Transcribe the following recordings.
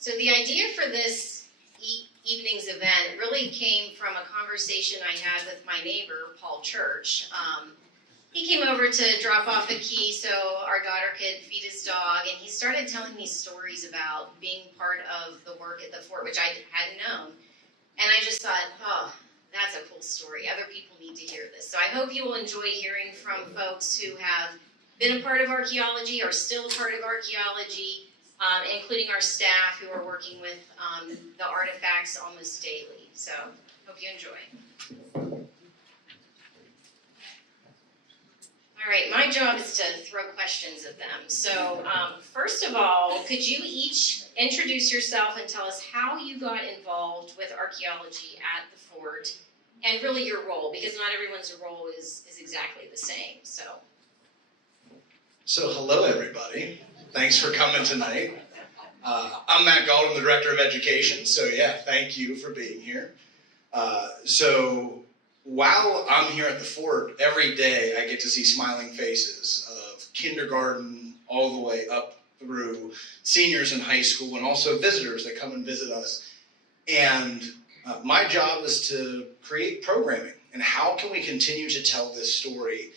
So the idea for this evening's event really came from a conversation I had with my neighbor, Paul Church. He came over to drop off a key so our daughter could feed his dog, and he started telling me stories about being part of the work at the fort, which I hadn't known. And I just thought, oh, that's a cool story. Other people need to hear this. So I hope you will enjoy hearing from folks who have been a part of archaeology or still a part of archaeology, including our staff who are working with the artifacts almost daily. So hope you enjoy. All right, my job is to throw questions at them. So first of all, could you each introduce yourself and tell us how you got involved with archaeology at the fort, and really your role, because not everyone's role is exactly the same. So hello everybody. Thanks for coming tonight. I'm Matt Galt, I'm the Director of Education, so yeah, thank you for being here. So while I'm here at the fort, every day I get to see smiling faces of kindergarten all the way up through seniors in high school, and also visitors that come and visit us. And my job is to create programming. And how can we continue to tell this story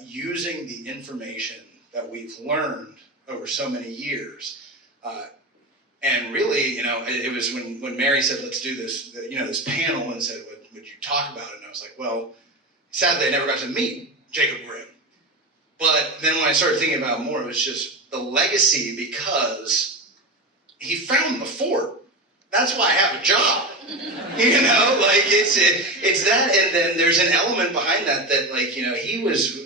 using the information that we've learned over so many years? And really, it was when Mary said, let's do this, this panel, and said, would you talk about it? And I was like, well, sadly, I never got to meet Jacob Grimm. But then when I started thinking about it more, it was just the legacy, because he found the fort. That's why I have a job. It's that, and then there's an element behind that he was,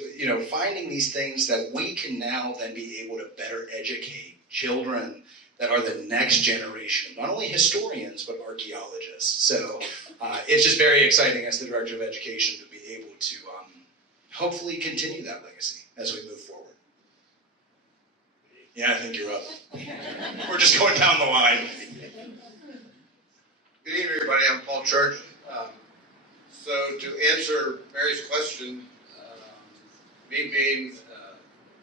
finding these things that we can now then be able to better educate children that are the next generation, not only historians, but archaeologists. So it's just very exciting as the Director of Education to be able to hopefully continue that legacy as we move forward. Yeah, I think you're up. We're just going down the line. Good evening, everybody. I'm Paul Church. So to answer Mary's question, me being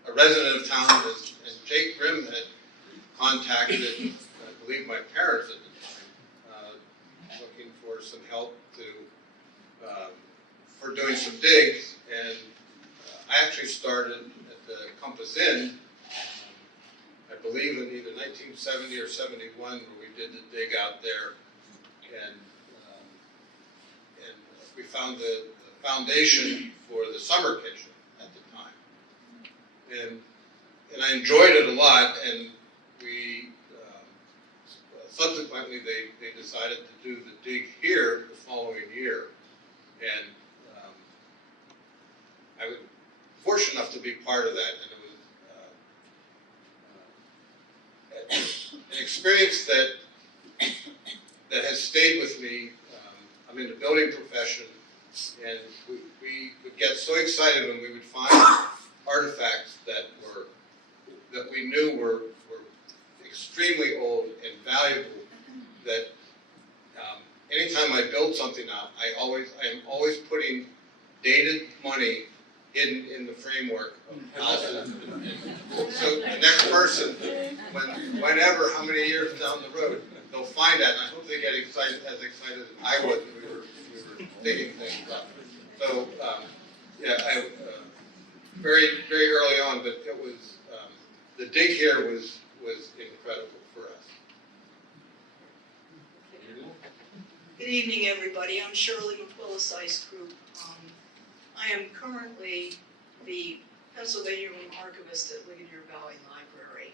a resident of town, and Jake Grimm had contacted, I believe, my parents at the time, looking for some help for doing some digs, and I actually started at the Compass Inn, I believe in either 1970 or 71, where we did the dig out there, and we found the foundation for the summer kitchen at the time, and I enjoyed it a lot. And we subsequently they decided to do the dig here the following year, and I was fortunate enough to be part of that, and it was an experience that has stayed with me. I'm in the building profession, and we would get so excited when we would find artifacts that we knew were extremely old and valuable, that anytime I build something out, I'm always putting dated money in the framework of houses. So the next person, whenever, how many years down the road, they'll find that, and I hope they get as excited as I was when we were digging things up. So I very, very early on, but it was the dig here was incredible for us. Good evening, everybody. I'm Shirley McWillis Ice Group. I am currently the Pennsylvania Room Archivist at Ligonier Valley Library,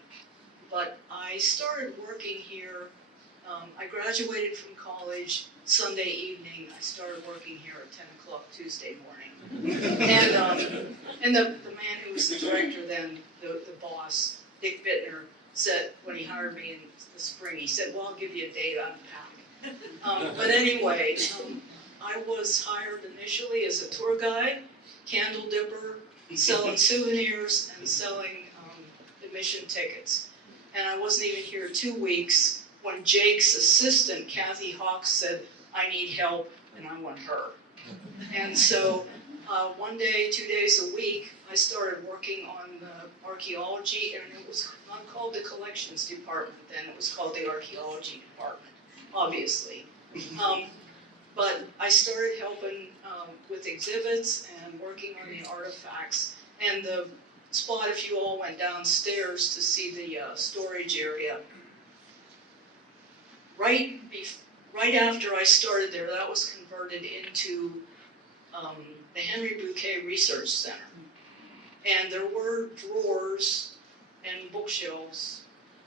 but I started working here. I graduated from college Sunday evening. I started working here at 10 o'clock Tuesday morning. And the man who was the director then, the boss, Dick Bittner, said, when he hired me in the spring, he said, well, I'll give you a date to unpack. But anyway, I was hired initially as a tour guide, candle dipper, selling souvenirs and selling admission tickets. And I wasn't even here 2 weeks when Jake's assistant, Kathy Hawks, said, I need help and I want her. And so one day, 2 days a week, I started working on the archaeology, and it was not called the collections department then, it was called the archaeology department, obviously. But I started helping with exhibits and working on the artifacts. And the spot, if you all went downstairs to see the storage area, right after I started there, that was converted into the Henry Bouquet Research Center. And there were drawers and bookshelves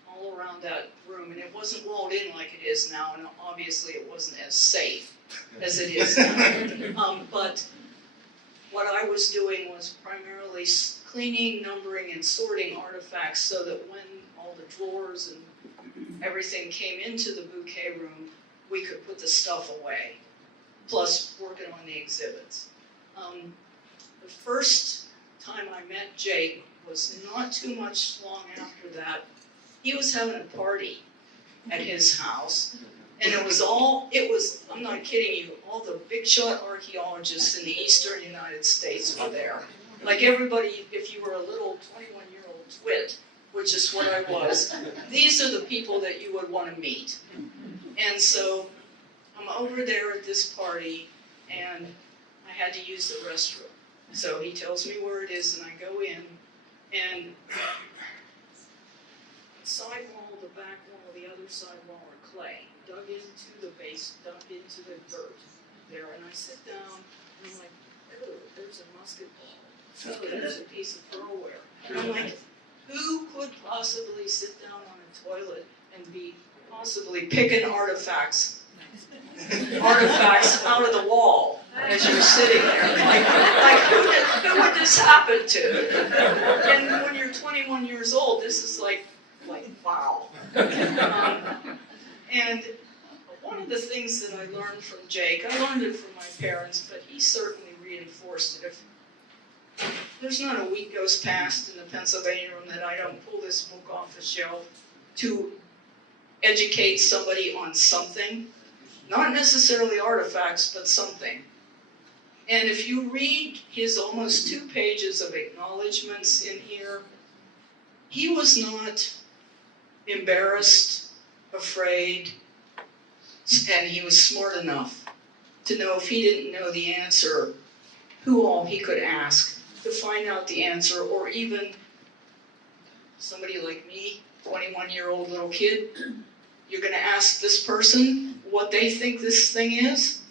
all around that room, and it wasn't walled in like it is now, and obviously it wasn't as safe as it is now. But what I was doing was primarily cleaning, numbering, and sorting artifacts so that when all the drawers and everything came into the bouquet room, we could put the stuff away, plus working on the exhibits. The first time I met Jake was not too much long after that. He was having a party at his house, and I'm not kidding you, all the big shot archaeologists in the eastern United States were there. Like everybody, if you were a little 21-year-old twit, which is what I was, these are the people that you would want to meet. And so I'm over there at this party, and I had to use the restroom. So he tells me where it is, and I go in, and the side wall, the back wall, the other side wall are clay, dug into the base, dug into the dirt there. And I sit down, and I'm like, oh, there's a musket ball. Oh, there's a piece of pearlware. And I'm like, who could possibly sit down on a toilet and be possibly picking artifacts out of the wall as you're sitting there? Like who would this happen to? And when you're 21 years old, this is like wow. And one of the things that I learned from Jake, I learned it from my parents, but he certainly reinforced it. If there's not a week goes past in the Pennsylvania room that I don't pull this book off the shelf to educate somebody on something, not necessarily artifacts, but something. And if you read his almost 2 pages of acknowledgments in here, he was not embarrassed, afraid, and he was smart enough to know if he didn't know the answer, who all he could ask to find out the answer, or even somebody like me, 21-year-old little kid, you're going to ask this person what they think this thing is?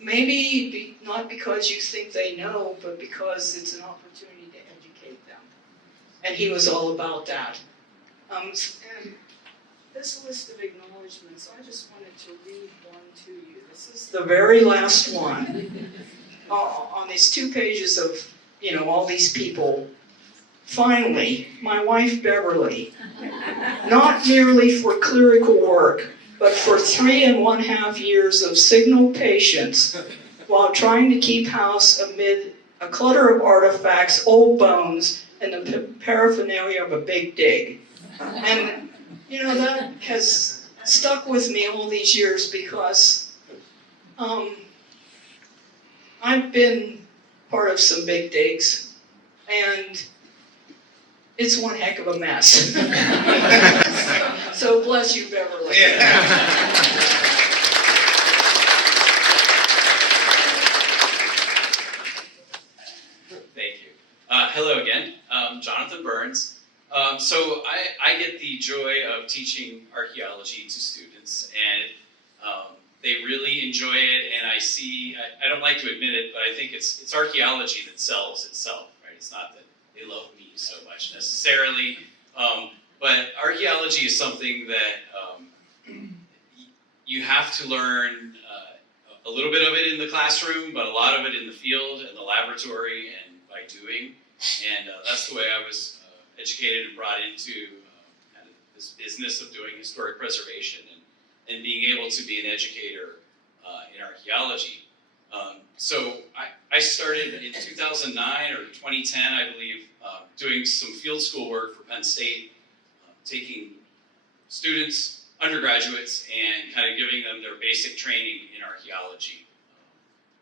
Maybe not because you think they know, but because it's an opportunity to educate them. And he was all about that. And this list of acknowledgments, I just wanted to read one to you. This is the very last one on these 2 pages of, all these people. Finally, my wife Beverly, not merely for clerical work, but for 3.5 years of signal patience while trying to keep house amid a clutter of artifacts, old bones, and the paraphernalia of a big dig. And, that has stuck with me all these years because I've been part of some big digs, and it's one heck of a mess. So bless you, Beverly. Yeah. Thank you. Hello again. Jonathan Burns. So I get the joy of teaching archaeology to students, and they really enjoy it. And I don't like to admit it, but I think it's archaeology that sells itself, right? It's not that they love me so much necessarily, but archaeology is something that you have to learn a little bit of it in the classroom, but a lot of it in the field and the laboratory and by doing. And that's the way I was educated and brought into kind of this business of doing historic preservation and being able to be an educator in archaeology. So I started in 2009 or 2010, I believe, doing some field school work for Penn State, taking students, undergraduates, and kind of giving them their basic training in archaeology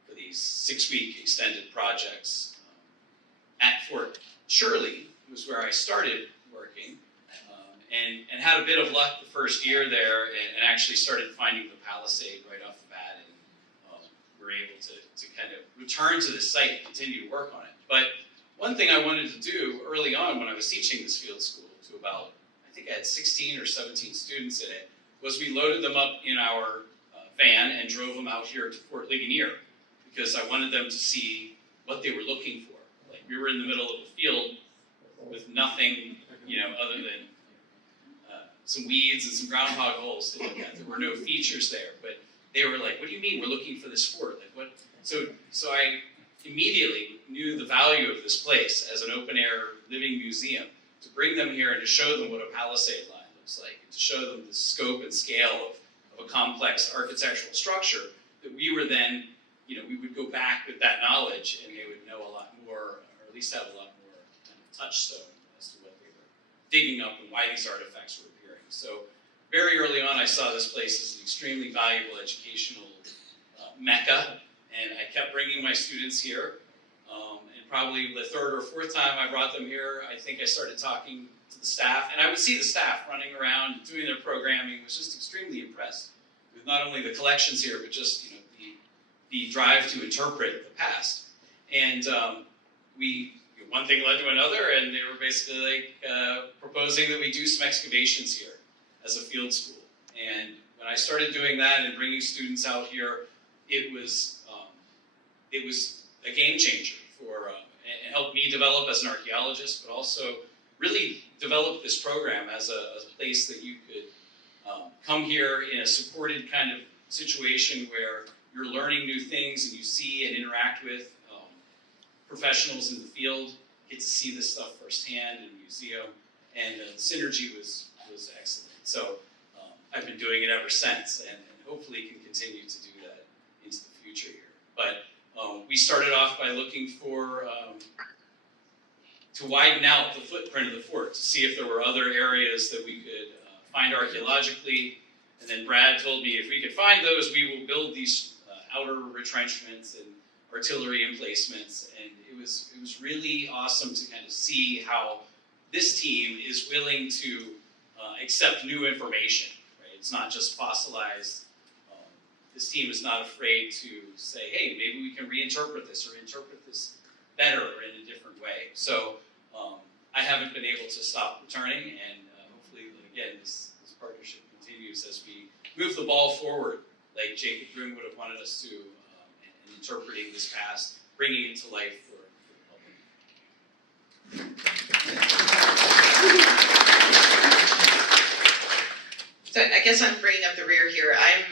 for these 6-week extended projects at Fort Shirley, was where I started working, and had a bit of luck the first year there, and actually started finding the Palisade right off the bat, and were able to kind of return to this site and continue to work on it. But one thing I wanted to do early on when I was teaching this field school to about, I think I had 16 or 17 students in it, was we loaded them up in our van and drove them out here to Fort Ligonier, because I wanted them to see what they were looking for. Like, we were in the middle of a field with nothing, other than some weeds and some groundhog holes to look at. There were no features there, but they were like, "What do you mean we're looking for this fort? Like, what?" So I immediately knew the value of this place as an open-air living museum, to bring them here and to show them what a palisade line looks like, and to show them the scope and scale of a complex architectural structure, that we were then, we would go back with that knowledge, and they would know a lot more, or at least have a lot more kind of touchstone as to what they were digging up and why these artifacts were appearing. So very early on, I saw this place as an extremely valuable educational mecca, and I kept bringing my students here. And probably the third or fourth time I brought them here, I think I started talking to the staff, and I would see the staff running around doing their programming. Was just extremely impressed with not only the collections here, but just the drive to interpret the past. And one thing led to another, and they were basically like proposing that we do some excavations here as a field school. And when I started doing that and bringing students out here, it was a game changer for and helped me develop as an archaeologist, but also really develop this program as a place that you could come here in a supported kind of situation where you're learning new things and you see and interact with professionals in the field, get to see this stuff firsthand in a museum, and the synergy was excellent. So I've been doing it ever since, and hopefully can continue to do that into the future here. But we started off by looking for to widen out the footprint of the fort, to see if there were other areas that we could find archaeologically. And then Brad told me if we could find those, we will build these outer retrenchments and artillery emplacements. And it was really awesome to kind of see how this team is willing to accept new information. Right? It's not just fossilized. This team is not afraid to say, hey, maybe we can reinterpret this or interpret this better or in a different way. So I haven't been able to stop returning, and hopefully, again, this partnership continues as we move the ball forward, like Jacob Grimm would have wanted us to, in interpreting this past, bringing it to life for the public. So I guess I'm bringing up the rear here. I'm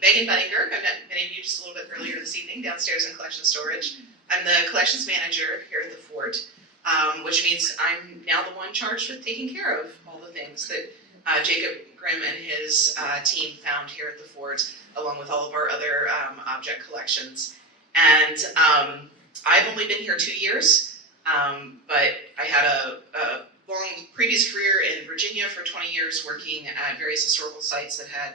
Megan Bunninger. I met many of you just a little bit earlier this evening downstairs in collection storage. I'm the collections manager here at the fort, which means I'm now the one charged with taking care of all the things that Jacob Grimm and his team found here at the fort, along with all of our other object collections. And I've only been here 2 years, but I had a long previous career in Virginia for 20 years working at various historical sites that had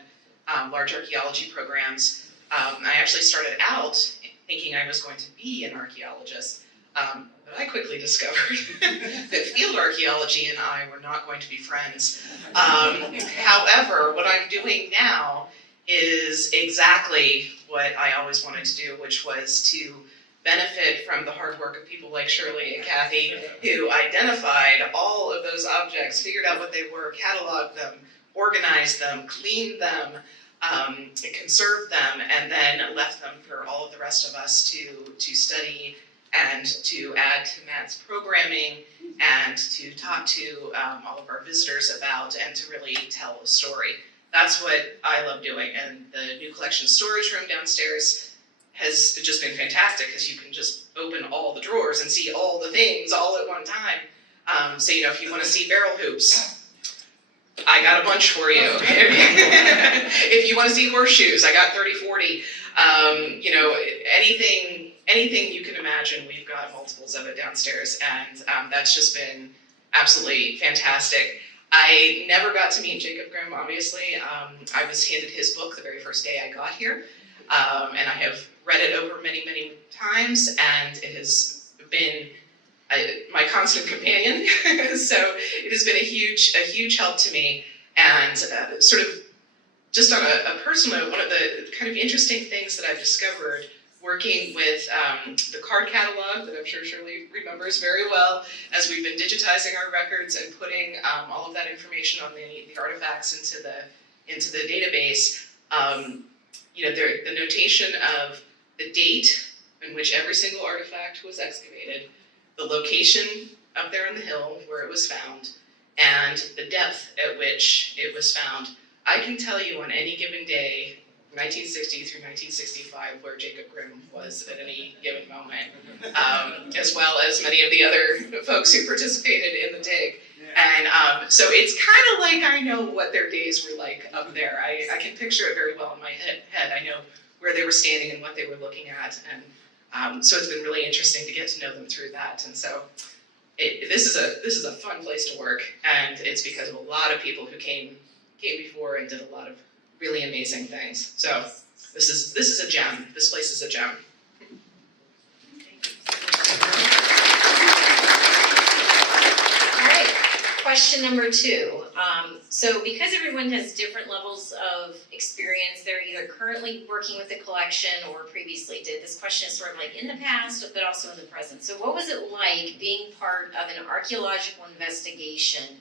large archaeology programs. I actually started out thinking I was going to be an archaeologist, but I quickly discovered that field archaeology and I were not going to be friends. However, what I'm doing now is exactly what I always wanted to do, which was to benefit from the hard work of people like Shirley and Kathy, who identified all of those objects, figured out what they were, cataloged them, organized them, cleaned them, conserved them, and then left them for all of the rest of us to study and to add to Matt's programming and to talk to all of our visitors about and to really tell a story. That's what I love doing, and the new collection storage room downstairs has just been fantastic because you can just open all the drawers and see all the things all at one time. So, if you want to see barrel hoops, I got a bunch for you. If you want to see horseshoes, I got 30, 40. Anything you can imagine, we've got multiples of it downstairs, and that's just been absolutely fantastic. I never got to meet Jacob Grimm, obviously. I was handed his book the very first day I got here, and I have read it over many, many times, and it has been my constant companion. So it has been a huge help to me. And sort of just on a personal note, one of the kind of interesting things that I've discovered working with the card catalog that I'm sure Shirley remembers very well, as we've been digitizing our records and putting all of that information on the artifacts into the database. The notation of the date in which every single artifact was excavated, the location up there on the hill where it was found, and the depth at which it was found. I can tell you on any given day, 1960 through 1965, where Jacob Grimm was at any given moment, as well as many of the other folks who participated in the dig. And so it's kind of like I know what their days were like up there. I can picture it very well in my head. I know where they were standing and what they were looking at. And so it's been really interesting to get to know them through that. And so this is a fun place to work. And it's because of a lot of people who came before and did a lot of really amazing things. So this is a gem. This place is a gem. All right, question number 2. So because everyone has different levels of experience, they're either currently working with the collection or previously did. This question is sort of like in the past, but also in the present. So what was it like being part of an archaeological investigation,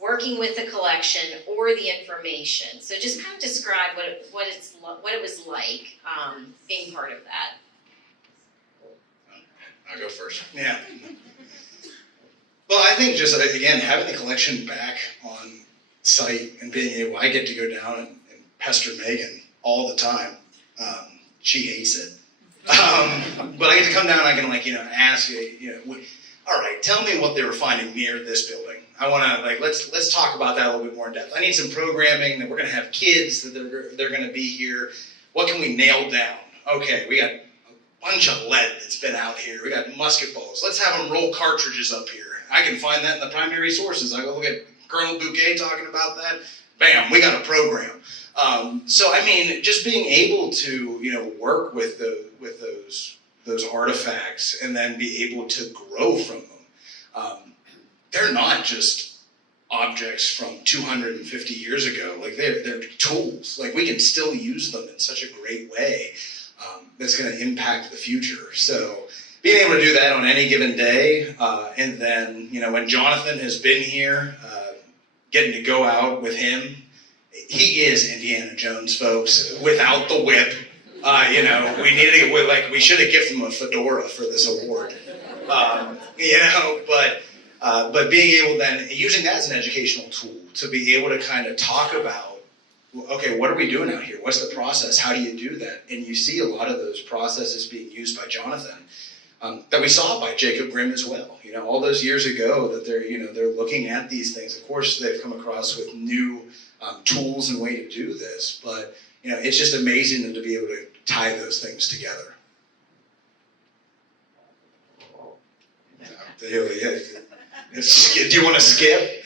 working with the collection or the information? So just kind of describe what it was like being part of that. I'll go first. Yeah. Well, I think just, again, having the collection back on site and being able, I get to go down and pester Megan all the time. She hates it. But I get to come down and I can, ask, all right, tell me what they were finding near this building. I want to, let's talk about that a little bit more in depth. I need some programming that we're going to have kids, that they're going to be here. What can we nail down? Okay, we got a bunch of lead that's been out here. We got musket balls. Let's have them roll cartridges up here. I can find that in the primary sources. I go look at Colonel Bouquet talking about that. Bam, we got a program. So I mean, just being able to work with those artifacts and then be able to grow from them. They're not just objects from 250 years ago. Like they're tools. Like we can still use them in such a great way that's going to impact the future. So being able to do that on any given day, and then when Jonathan has been here, getting to go out with him. He is Indiana Jones, folks, without the whip. We needed to we should have gifted him a fedora for this award. But being able then, using that as an educational tool to be able to kind of talk about, okay, what are we doing out here? What's the process? How do you do that? And you see a lot of those processes being used by Jonathan, that we saw by Jacob Grimm as well. All those years ago that they're looking at these things. Of course, they've come across with new tools and way to do this, but it's just amazing to be able to tie those things together. Do you want to skip?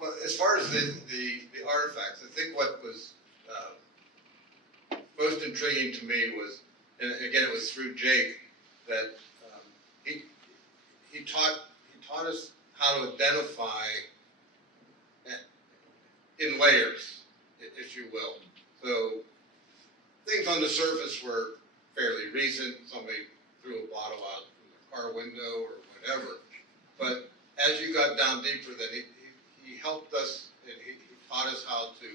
Well, as far as the artifacts, I think what was most intriguing to me was, and again it was through Jake, that he taught us how to identify in layers, if you will. So things on the surface were fairly recent. Somebody threw a bottle out from the car window or whatever. But as you got down deeper, then he helped us, and he taught us how to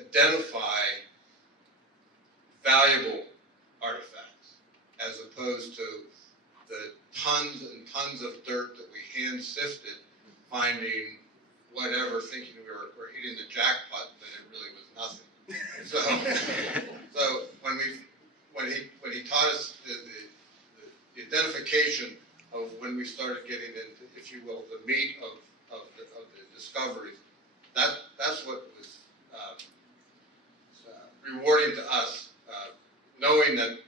identify valuable artifacts, as opposed to the tons and tons of dirt that we hand sifted, finding whatever, thinking we were hitting the jackpot, but it really was nothing. So when he taught us the identification of when we started getting into, if you will, the meat of the discoveries, that's what was rewarding to us, knowing that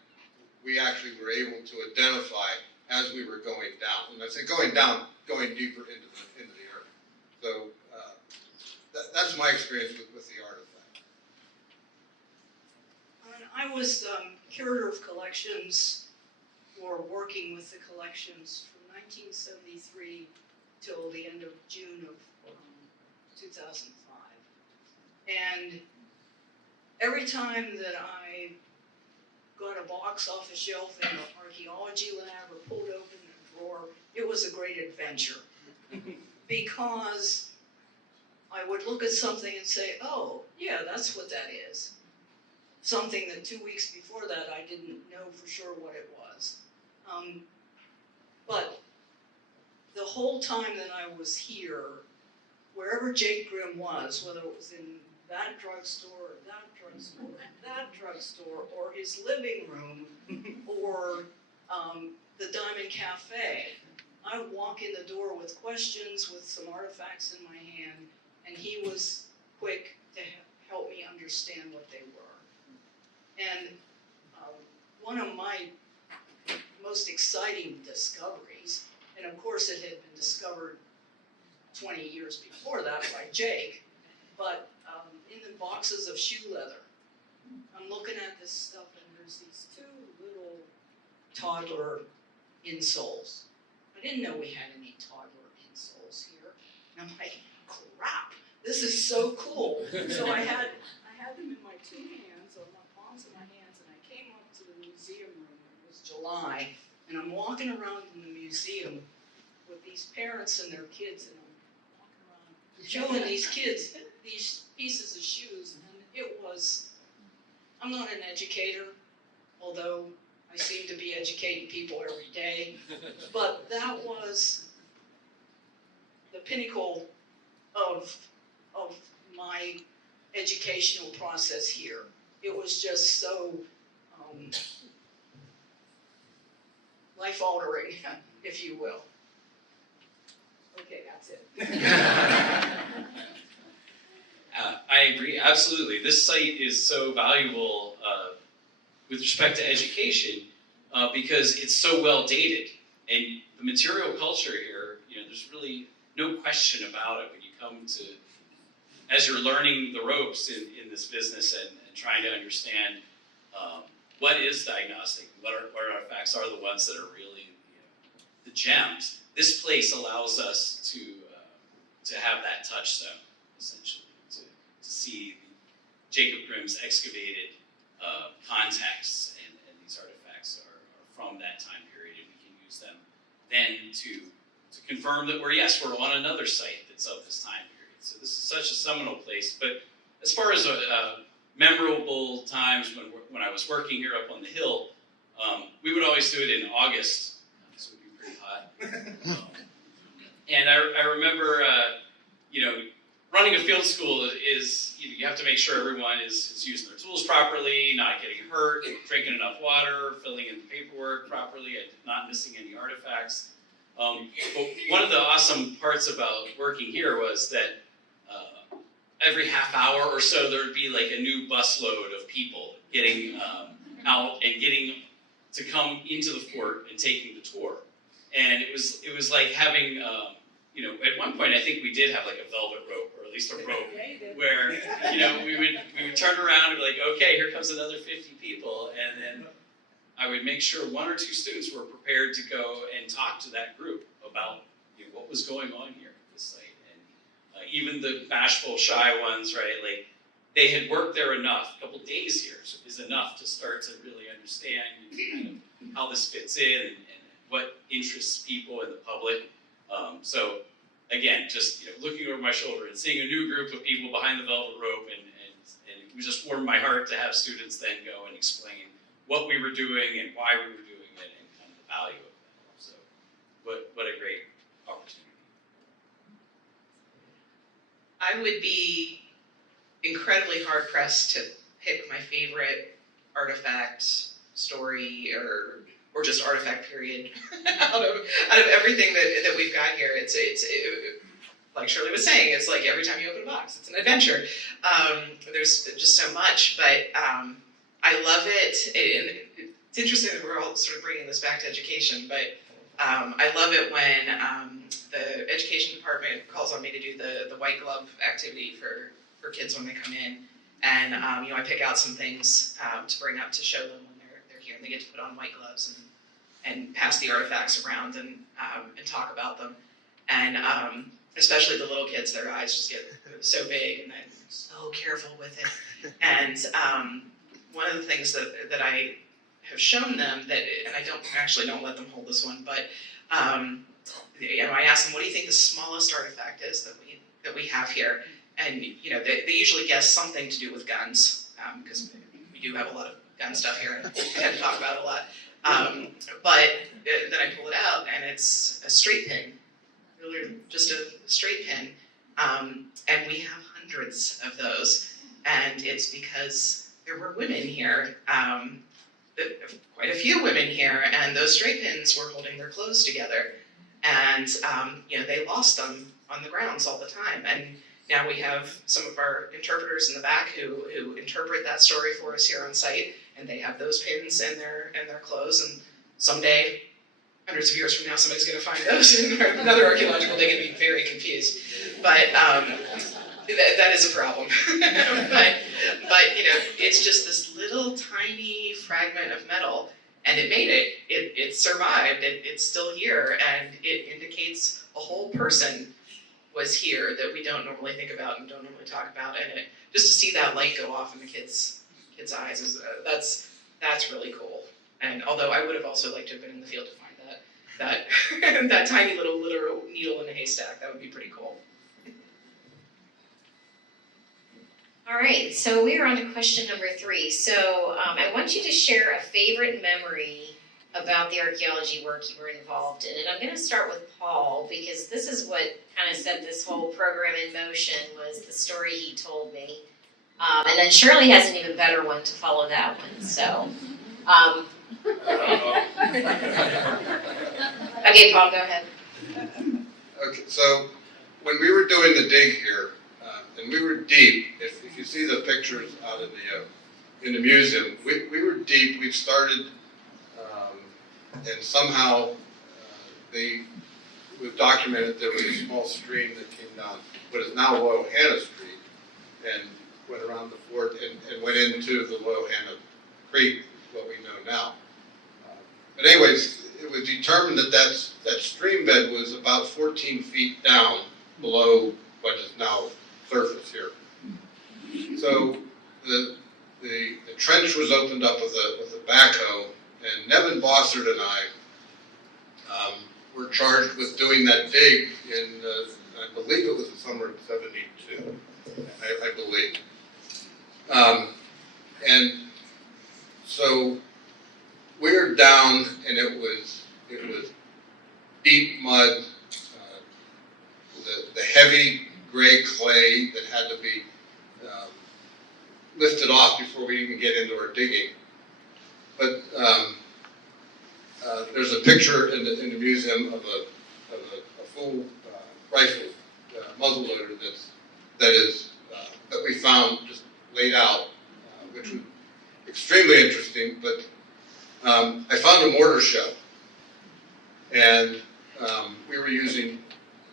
we actually were able to identify as we were going down. And I say going down, going deeper into the earth. So that's my experience with the artifact. I was curator of collections for working with the collections from 1973 till the end of June of 2005. And every time that I got a box off a shelf in the archaeology lab or pulled open a drawer, it was a great adventure. Because I would look at something and say, oh, yeah, that's what that is. Something that 2 weeks before that I didn't know for sure what it was. But the whole time that I was here, wherever Jake Grimm was, whether it was in that drugstore, that drugstore, that drugstore, or his living room, or the Diamond Cafe, I would walk in the door with questions, with some artifacts in my hand, and he was quick to help me understand what they were. And one of my most exciting discoveries, and of course it had been discovered 20 years before that by Jake, but in the boxes of shoe leather, I'm looking at this stuff and there's these two little toddler insoles. I didn't know we had any toddler insoles here. And I'm like, crap, this is so cool. So I had them in my two hands, on my palms of my hands, and I came up to the museum room. It was July, and I'm walking around in the museum with these parents and their kids, and I'm walking around showing these kids these pieces of shoes, and it was, I'm not an educator, although I seem to be educating people every day, but that was the pinnacle of my educational process here. It was just so life-altering, if you will. Okay, that's it. I agree, absolutely. This site is so valuable with respect to education because it's so well dated. And the material culture here, there's really no question about it when you come to, as you're learning the ropes in this business and trying to understand what is diagnostic, what artifacts are the ones that are really the gems. This place allows us to have that touchstone, essentially, to see Jacob Grimm's excavated contexts, and these artifacts are from that time period, and we can use them then to confirm that we're on another site that's of this time period. So this is such a seminal place. But as far as memorable times when I was working here up on the hill, we would always do it in August, so it would be pretty hot. And I remember, running a field school is, you have to make sure everyone is using their tools properly, not getting hurt, drinking enough water, filling in the paperwork properly, and not missing any artifacts. But one of the awesome parts about working here was that every half hour or so there would be like a new busload of people getting out and getting to come into the fort and taking the tour. And it was like having, at one point I think we did have like a velvet rope, or at least a rope, where we would turn around and be like, okay, here comes another 50 people, and then I would make sure one or two students were prepared to go and talk to that group about what was going on here at this site. And even the bashful, shy ones, right? Like, they had worked there enough, a couple days here is enough to start to really understand kind of how this fits in and what interests people and the public. So again, just looking over my shoulder and seeing a new group of people behind the velvet rope, and it just warmed my heart to have students then go and explain what we were doing and why we were doing it and kind of the value of it. So what a great opportunity. I would be incredibly hard pressed to pick my favorite artifact, story, or just artifact period out of everything that we've got here. It's like Shirley was saying, it's like every time you open a box, it's an adventure. There's just so much, but I love it. And it's interesting that we're all sort of bringing this back to education, but I love it when the education department calls on me to do the white glove activity for kids when they come in. And I pick out some things to bring up to show them when they're here, and they get to put on white gloves and pass the artifacts around and talk about them. And especially the little kids, their eyes just get so big and they're so careful with it. And one of the things that I have shown them and I don't let them hold this one, but I ask them, what do you think the smallest artifact is that we have here? And they usually guess something to do with guns, because we do have a lot of gun stuff here and we tend to talk about it a lot. But then I pull it out and it's a straight pin, really just a straight pin. And we have hundreds of those. And it's because there were women here, quite a few women here, and those straight pins were holding their clothes together. And they lost them on the grounds all the time. And now we have some of our interpreters in the back who interpret that story for us here on site, and they have those pins in their clothes. And someday, hundreds of years from now, somebody's going to find those in another archaeological dig and be very confused. But that is a problem. but it's just this little tiny fragment of metal, and it made it. It survived. It's still here, and it indicates a whole person was here that we don't normally think about and don't normally talk about. And just to see that light go off in the kids' eyes is that's really cool. And although I would have also liked to have been in the field to find that tiny little literal needle in a haystack, that would be pretty cool. All right, so we are on to question number 3. So I want you to share a favorite memory about the archaeology work you were involved in. And I'm going to start with Paul, because this is what kind of set this whole program in motion, was the story he told me. And then Shirley has an even better one to follow that one. So, okay, Paul, go ahead. Okay, so when we were doing the dig here, and we were deep, if you see the pictures out in the museum, we were deep. We started, and somehow it was documented there was a small stream that came down what is now Loyal Hannah Street, and went around the fort and went into the Loyal Hannah Creek, what we know now. But anyways, it was determined that stream bed was about 14 feet down below what is now surface here. So the trench was opened up with a backhoe, and Nevin Bossard and I were charged with doing that dig in, I believe it was the summer of '72, I believe. And so we were down, and it was deep mud, the heavy gray clay that had to be lifted off before we even get into our digging. But there's a picture in the museum of a full rifle muzzleloader that we found just laid out, which was extremely interesting. But I found a mortar shell, and we were using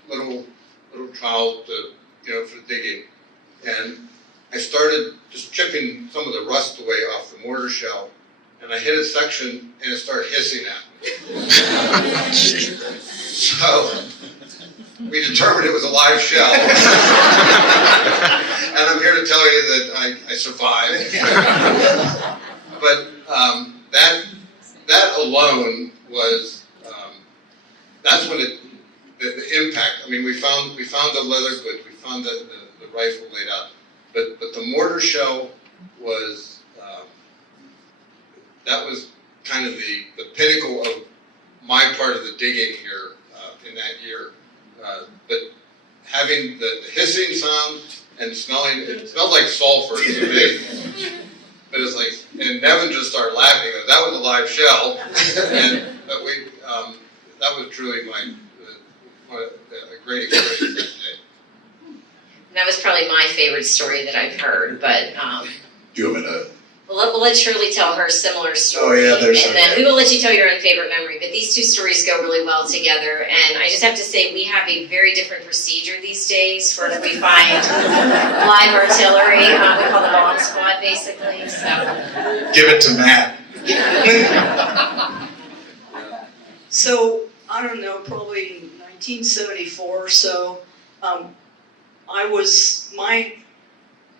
little trowels for digging, and I started just chipping some of the rust away off the mortar shell, and I hit a section and it started hissing at me. So we determined it was a live shell, and I'm here to tell you that I survived. But that alone was that's when the impact. I mean, we found the leather goods, we found the rifle laid out, but the mortar shell was that was kind of the pinnacle of my part of the digging here in that year. But having the hissing sound and smelling, it smelled like sulfur to me. But it's like, and Nevin just started laughing. That was a live shell, but that was truly a great experience that day. That was probably my favorite story that I've heard, but Do you want me to? we'll let Shirley tell her similar story. Oh, yeah, there's and then okay. we will let you tell your own favorite memory, but these two stories go really well together. And I just have to say, we have a very different procedure these days for if we find live artillery. We call the bomb squad, basically. So Give it to Matt. So, I don't know, probably in 1974 or so, my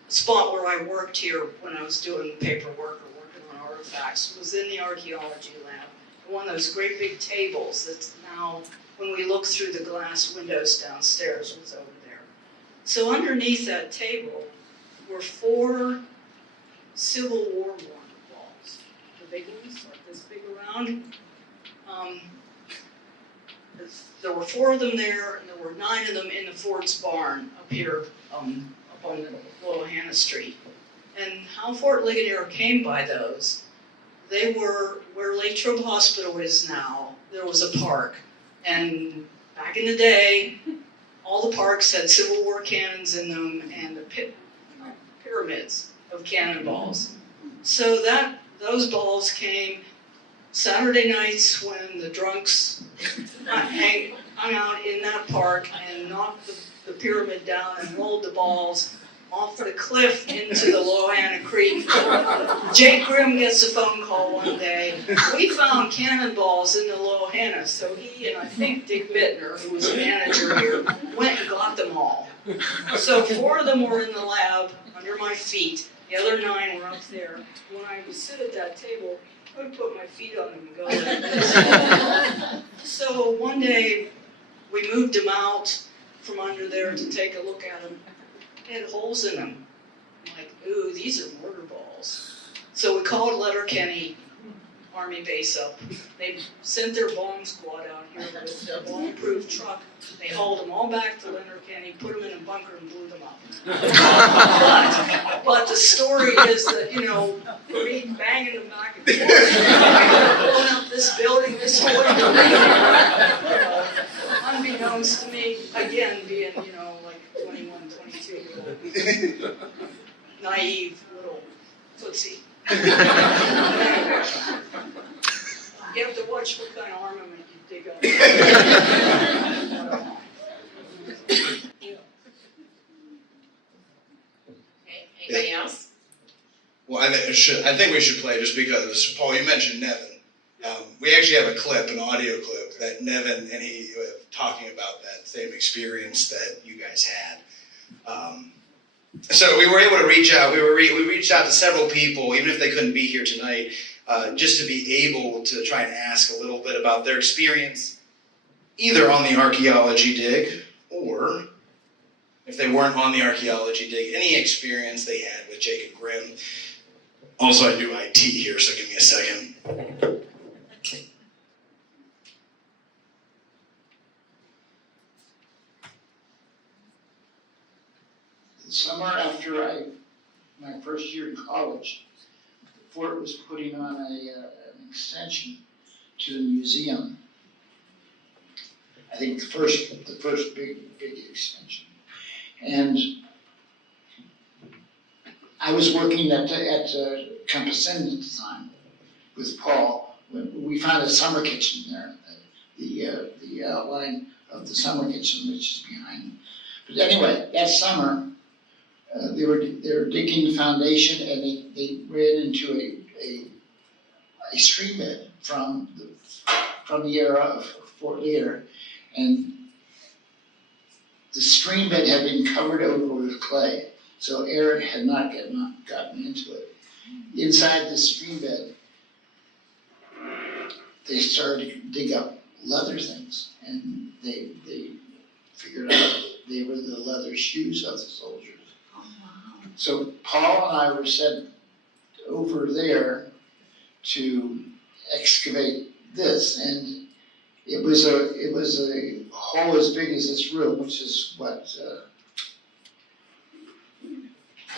spot where I worked here when I was doing paperwork or working on artifacts was in the archaeology lab. One of those great big tables that's now, when we look through the glass windows downstairs, was over there. So underneath that table were 4 Civil War mortar balls. The big ones, like this big around. There were 4 of them there, and there were 9 of them in the Ford's barn up here, up on the Little Hannah Street. And how Fort Ligonier came by those, they were where Lake Trobe Hospital is now. There was a park, and back in the day, all the parks had Civil War cannons in them and the pyramids of cannonballs. So those balls came Saturday nights when the drunks hung out in that park and knocked the pyramid down and rolled the balls off the cliff into the Low Hannah Creek. Jake Grimm gets a phone call one day. We found cannonballs in the Low Hannah, so he and I think Dick Bittner, who was a manager here, went and got them all. So 4 of them were in the lab under my feet. The other 9 were up there. When I would sit at that table, I would put my feet on them and go like this. So one day, we moved them out from under there to take a look at them. They had holes in them. I'm like, ooh, these are mortar balls. So we called Letterkenny Army Base up. They sent their bomb squad out here with their bomb-proof truck. They hauled them all back to Letterkenny, put them in a bunker, and blew them up. But the story is that, me banging them back and forth, blowing up this building, this whole unbeknownst to me, again, being, like 21, 22-year-old, naive little footsie. Anyway, you have to watch what kind of armament you dig up. Okay, anybody else? Well, I think we should play just because, Paul, you mentioned Nevin. We actually have a clip, an audio clip, that Nevin and he were talking about that same experience that you guys had. So we were able to reach out. We reached out to several people, even if they couldn't be here tonight, just to be able to try and ask a little bit about their experience, either on the archaeology dig, or if they weren't on the archaeology dig, any experience they had with Jacob Grimm. Also, I do IT here, so give me a second. The summer after my first year in college, the fort was putting on an extension to the museum. I think the first big extension. And I was working at Campus Inn at the time with Paul. We found a summer kitchen there, the outline of the summer kitchen, which is behind. But anyway, that summer, they were digging the foundation, and they ran into a stream bed from the era of Fort Leader, and the stream bed had been covered over with clay, so air had not gotten into it. Inside the stream bed, they started to dig up leather things, and they figured out they were the leather shoes of the soldiers. So Paul and I were sent over there to excavate this, and it was a hole as big as this room, which is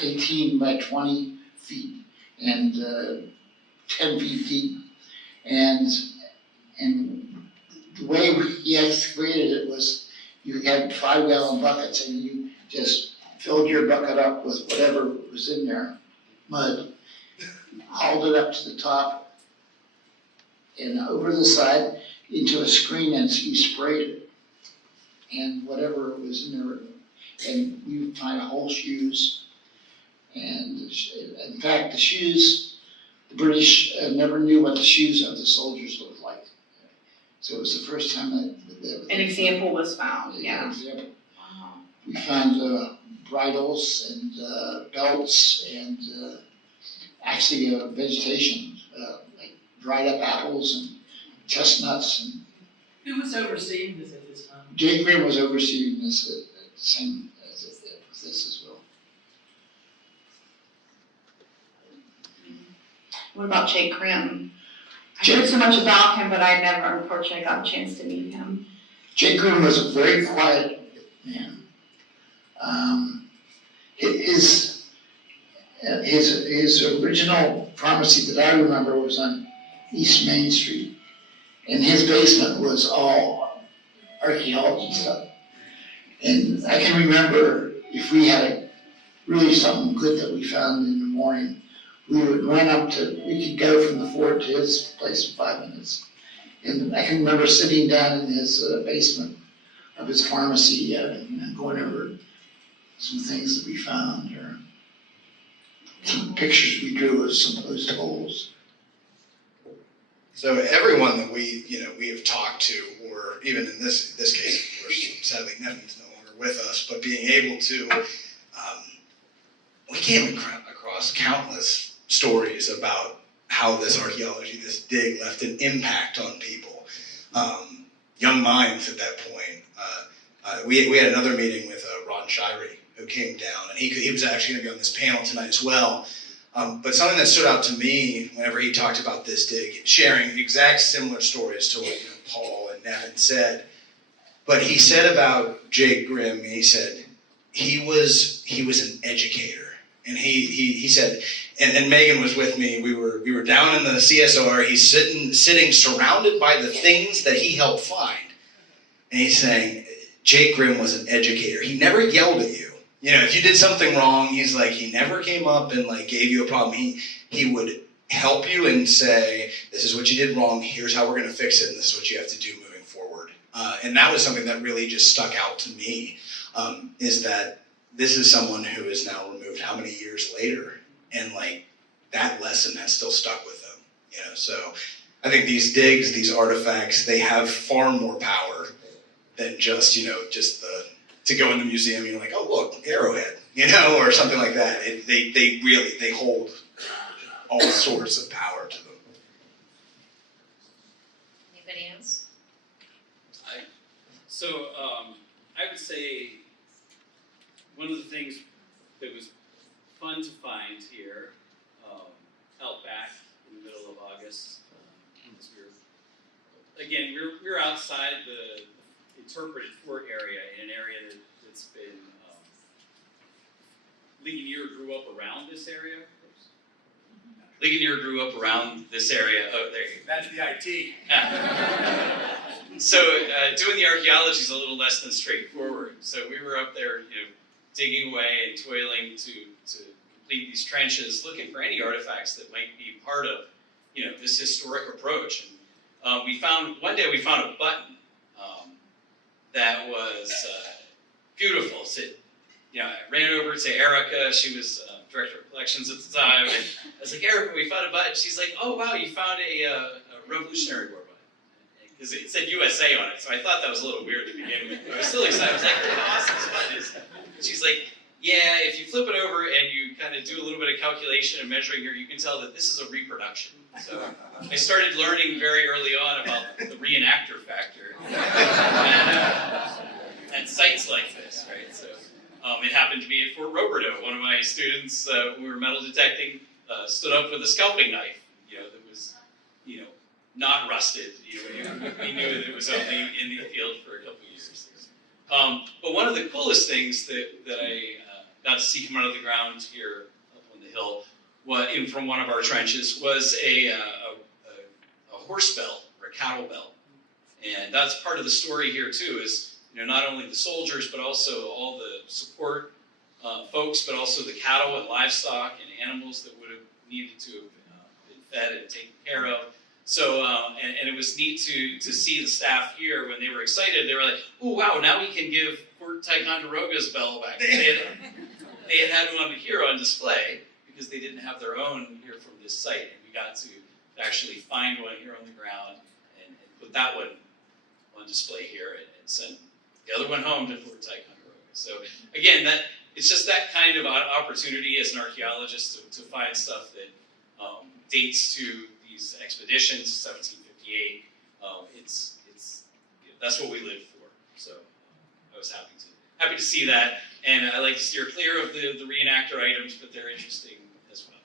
18 by 20 feet and 10 feet deep, and the way we excavated it was you had 5-gallon buckets, and you just filled your bucket up with whatever was in there, mud, hauled it up to the top and over the side into a screen, and you sprayed it. And whatever was in there, and you would find whole shoes. And in fact, the shoes, the British never knew what the shoes of the soldiers looked like. So it was the first time that. An example was found, An yeah. example. Wow. We found bridles and belts and actually vegetation, like dried up apples and chestnuts. And Who was overseeing this at this time? Jay Grimm was overseeing this at the same as with this as well. What about Jake Grimm? I Jake- heard so much about him, but I never, unfortunately, got a chance to meet him. Jay Grimm was a very quiet man. His original pharmacy that I remember was on East Main Street, and his basement was all archaeology stuff. And I can remember if we had really something good that we found in the morning, we would run up to, we could go from the fort to his place in 5 minutes. And I can remember sitting down in his basement of his pharmacy and going over some things that we found, or some pictures we drew of some post holes. So everyone that we have talked to, or even in this case, of course, sadly Nevin's no longer with us, but being able to, we came across countless stories about how this archaeology, this dig, left an impact on people. Young minds at that point. We had another meeting with Ron Shirey, who came down, and he was actually going to be on this panel tonight as well. But something that stood out to me whenever he talked about this dig, sharing exact similar stories to what Paul and Nevin said, but he said about Jake Grimm, he said he was an educator, and he said, and Megan was with me. We were down in the CSR. He's sitting surrounded by the things that he helped find, and he's saying Jake Grimm was an educator. He never yelled at you. If you did something wrong, he's like, he never came up and like gave you a problem. He would help you and say, this is what you did wrong, here's how we're gonna fix it, and this is what you have to do moving forward. And that was something that really just stuck out to me, is that this is someone who is now removed how many years later, and like that lesson has still stuck with them. So I think these digs, these artifacts, they have far more power than just to go in the museum, you're like, oh look, arrowhead, or something like that. They hold all sorts of power to them. Anybody else? I would say one of the things that was fun to find here, out back in the middle of August, as we were outside the interpreted fort area, in an area that's been, Ligonier grew up around this area. Ligonier grew up around this area. Oh, there you go. That's the IT. So doing the archaeology is a little less than straightforward. So we were up there, digging away and toiling to complete these trenches, looking for any artifacts that might be part of, this historic approach. And one day we found a button that was beautiful. So, I ran over to Erica. She was director of collections at the time. And I was like, Erica, we found a button. She's like, oh wow, you found a Revolutionary War button, because it said USA on it. So I thought that was a little weird to begin with. But I was still excited. I was like, how awesome this button is. And she's like, yeah, if you flip it over and you kind of do a little bit of calculation and measuring here, you can tell that this is a reproduction. So I started learning very early on about the reenactor factor and sites like this, right? So it happened to be at Fort Roberto. One of my students, when we were metal detecting, stood up with a scalping knife, that was, not rusted. We knew that it was only in the field for a couple of years. But one of the coolest things that I got to see come out of the ground here up on the hill, from one of our trenches, was a horse bell or a cattle bell, and that's part of the story here too. Is not only the soldiers, but also all the support folks, but also the cattle and livestock and animals that would have needed to have been fed and taken care of. So, and it was neat to see the staff here when they were excited. They were like, "Oh wow, now we can give Fort Ticonderoga's bell back." They had one here on display because they didn't have their own here from this site, and we got to actually find one here on the ground and put that one on display here and sent the other one home to Fort Ticonderoga. So again, it's just that kind of opportunity as an archaeologist to find stuff that dates to these expeditions, 1758. That's what we live for. So I was happy to see that, and I like to steer clear of the reenactor items, but they're interesting as well.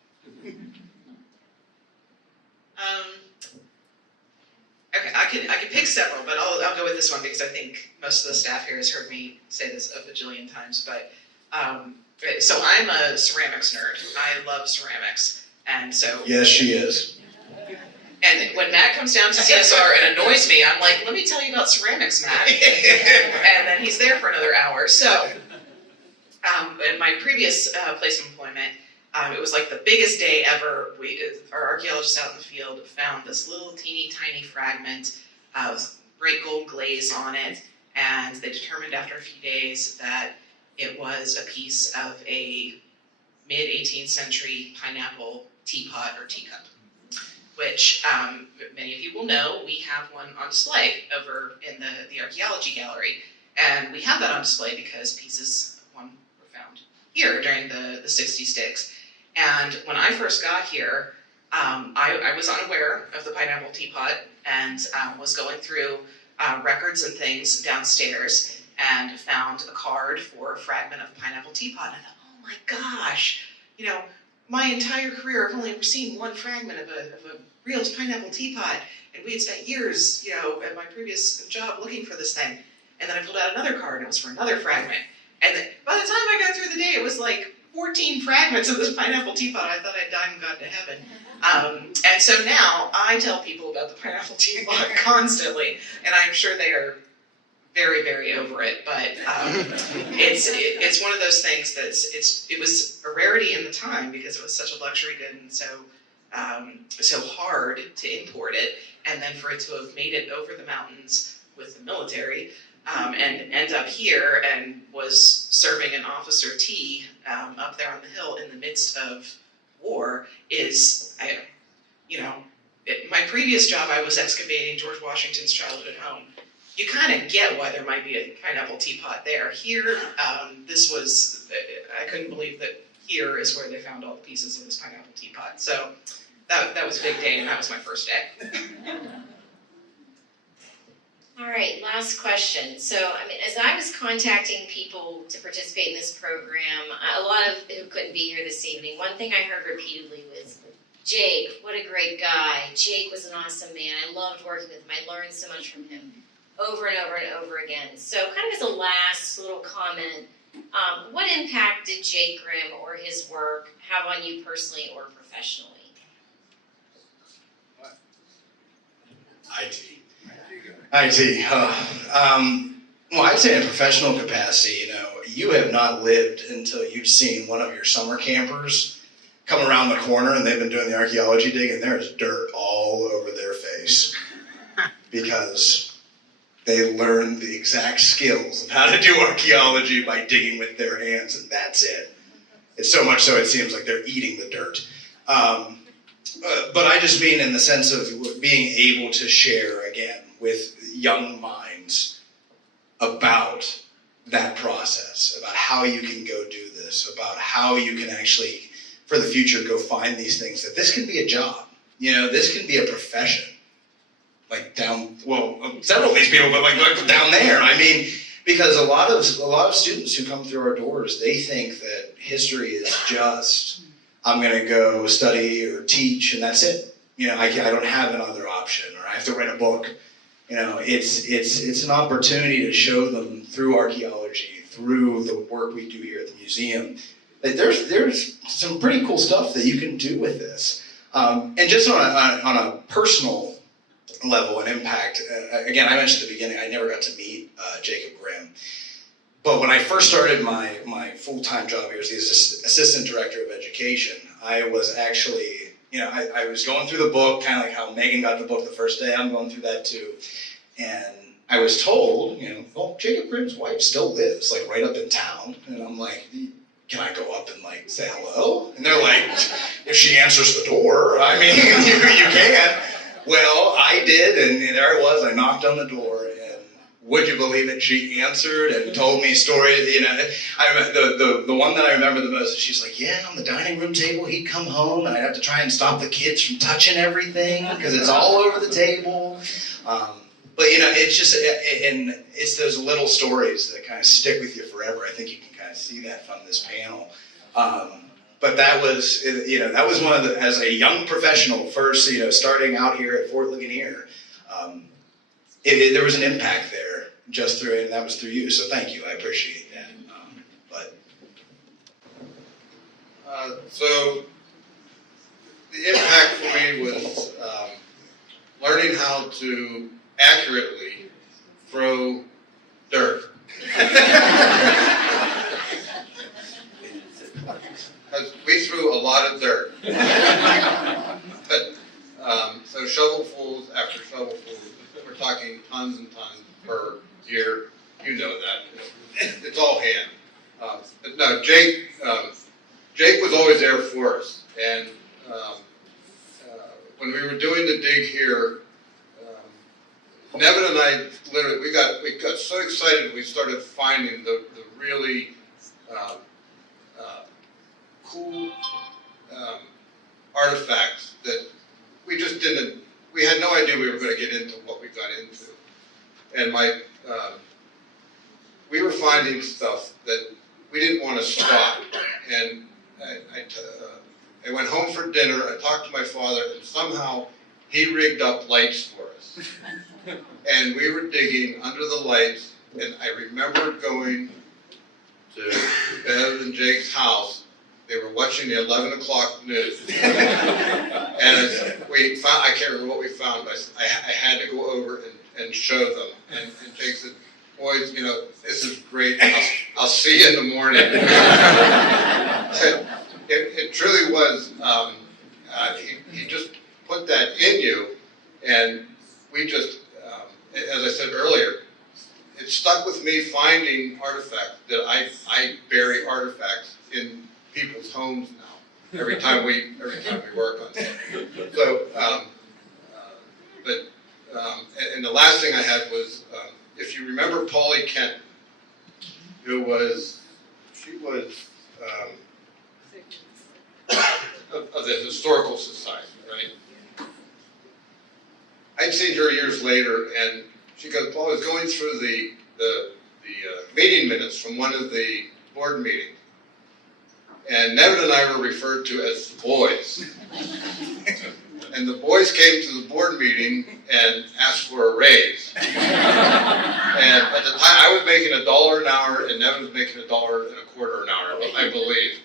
Okay, I could pick several, but I'll go with this one because I think most of the staff here has heard me say this a bajillion times. But so I'm a ceramics nerd. I love ceramics, and so Yes, she is. And when Matt comes down to CSR and annoys me, I'm like, let me tell you about ceramics, Matt. And then he's there for another hour. So, in my previous place of employment, it was like the biggest day ever. Our archaeologists out in the field found this little teeny tiny fragment of bright gold glaze on it, and they determined after a few days that it was a piece of a mid-18th century pineapple teapot or teacup, which many of you will know. We have one on display over in the archaeology gallery, and we have that on display because pieces of one were found here during the 60s digs. And when I first got here, I was unaware of the pineapple teapot and was going through records and things downstairs and found a card for a fragment of pineapple teapot. And I thought, oh my gosh, my entire career I've only ever seen one fragment of a real pineapple teapot, and we had spent years, at my previous job looking for this thing. And then I pulled out another card, and it was for another fragment. And then by the time I got through the day, it was like 14 fragments of this pineapple teapot. I thought I'd died and gone to heaven. And so now I tell people about the pineapple teapot constantly, and I'm sure they are very, very over it. But it's one of those things it was a rarity in the time because it was such a luxury good and so hard to import it, and then for it to have made it over the mountains with the military and end up here and was serving an officer tea up there on the hill in the midst of war is, my previous job I was excavating George Washington's childhood home. You kind of get why there might be a pineapple teapot there. Here, I couldn't believe that here is where they found all the pieces of this pineapple teapot. So that was a big day, and that was my first day. All right, last question. So, as I was contacting people to participate in this program, a lot of who couldn't be here this evening, one thing I heard repeatedly was, Jake, what a great guy. Jake was an awesome man. I loved working with him. I learned so much from him over and over and over again. So, kind of as a last little comment, what impact did Jake Grimm or his work have on you personally or professionally? IT. Well, I'd say in a professional capacity, you have not lived until you've seen one of your summer campers come around the corner and they've been doing the archaeology dig and there's dirt all over their face because they learned the exact skills of how to do archaeology by digging with their hands, and that's it. It's so much so it seems like they're eating the dirt. But I just mean in the sense of being able to share, again, with young minds about that process, about how you can go do this, about how you can actually, for the future, go find these things, that this can be a job. This can be a profession. Several of these people, but down there, because a lot of students who come through our doors, they think that history is just, I'm going to go study or teach and that's it. I don't have another option, or I have to write a book. It's an opportunity to show them through archaeology, through the work we do here at the museum, that there's some pretty cool stuff that you can do with this. And just on a personal level and impact, again, I mentioned at the beginning, I never got to meet Jacob Grimm. But when I first started my full-time job here as the assistant director of education, I was actually, I was going through the book, kind of like how Megan got the book the first day, I'm going through that too. And I was told, Jacob Grimm's wife still lives, right up in town. And I'm like, can I go up and say hello? And they're like, if she answers the door, you can. Well, I did, and there it was. I knocked on the door, and would you believe it? She answered and told me stories. You know, I remember the one that I remember the most. She's like, yeah, on the dining room table, he'd come home and I'd have to try and stop the kids from touching everything because it's all over the table. But you know, it's just, and it's those little stories that kind of stick with you forever. I think you can kind of see that from this panel. But that was, you know, that was one of the, as a young professional, first, you know, starting out here at Fort Ligonier, there was an impact there just through it, and that was through you. So thank you, I appreciate that. So the impact for me was learning how to accurately throw dirt. Because we threw a lot of dirt. But, so shovelfuls after shovelfuls, we're talking tons and tons per year. You know that. It's all hand. But no, Jake was always there for us. And when we were doing the dig here, Nevin and I literally, we got so excited we started finding the really cool artifacts that we just didn't, we had no idea we were going to get into what we got into. And we were finding stuff that we didn't want to stop. And I went home for dinner, I talked to my father, and somehow he rigged up lights for us. And we were digging under the lights, and I remember going to Bev and Jake's house. They were watching the 11 o'clock news. And we found, I can't remember what we found, but I had to go over and show them. And Jake said, boys, you know, this is great. I'll see you in the morning. It truly was, he just put that in you, and we just, as I said earlier, it stuck with me finding artifacts that I bury artifacts in people's homes now. Every time we work on it. So, and the last thing I had was, if you remember Polly Kent, who was, she was of the Historical Society, right? I'd seen her years later, and she goes, Paul, I was going through the meeting minutes from one of the board meetings, and Nevin and I were referred to as the boys. And the boys came to the board meeting and asked for a raise. And at the time, I was making $1 an hour, and Nevin was making $1.25 an hour, I believe.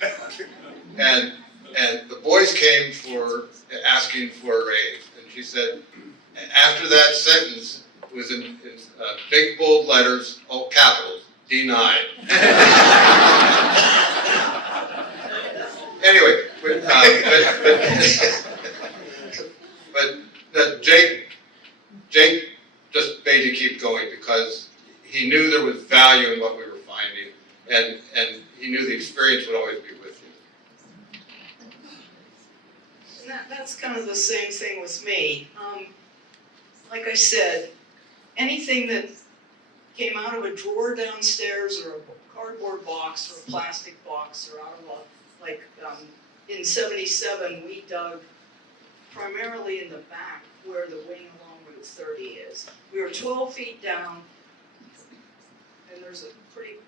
And the boys came for asking for a raise, and she said, after that sentence, it was in big bold letters, all capitals, denied. Anyway, but Jake just made you keep going because he knew there was value in what we were finding, and he knew the experience would always be with you. And that's kind of the same thing with me. Like I said, anything that came out of a drawer downstairs or a cardboard box or a plastic box or out of a, like in 77 we dug primarily in the back where the wing along Route 30 is. We were 12 feet down, and there's a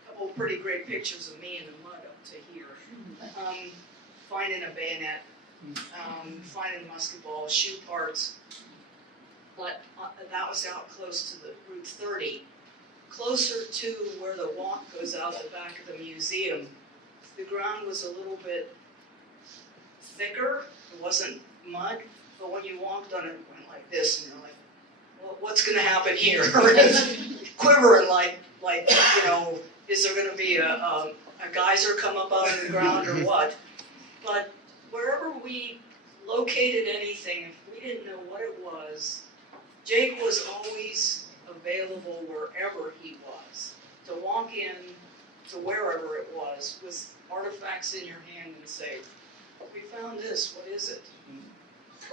couple pretty great pictures of me in the mud up to here. Finding a bayonet, finding musket balls, shoe parts. But that was out close to the Route 30. Closer to where the walk goes out the back of the museum, the ground was a little bit thicker. It wasn't mud, but when you walked on it, it went like this, and you're like, well, what's going to happen here? Quivering like, you know, is there going to be a geyser come up out of the ground or what? But wherever we located anything, if we didn't know what it was, Jake was always available wherever he was to walk in to wherever it was with artifacts in your hand and say, we found this, what is it?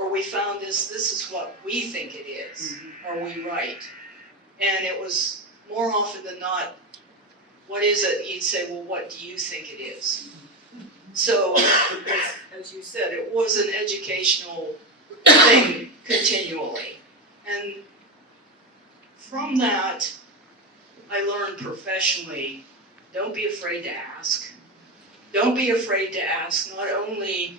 Or we found this is what we think it is. Are we right? And it was more often than not, what is it? And you'd say, well, what do you think it is? So, as you said, it was an educational thing continually. And from that, I learned professionally, don't be afraid to ask. Don't be afraid to ask not only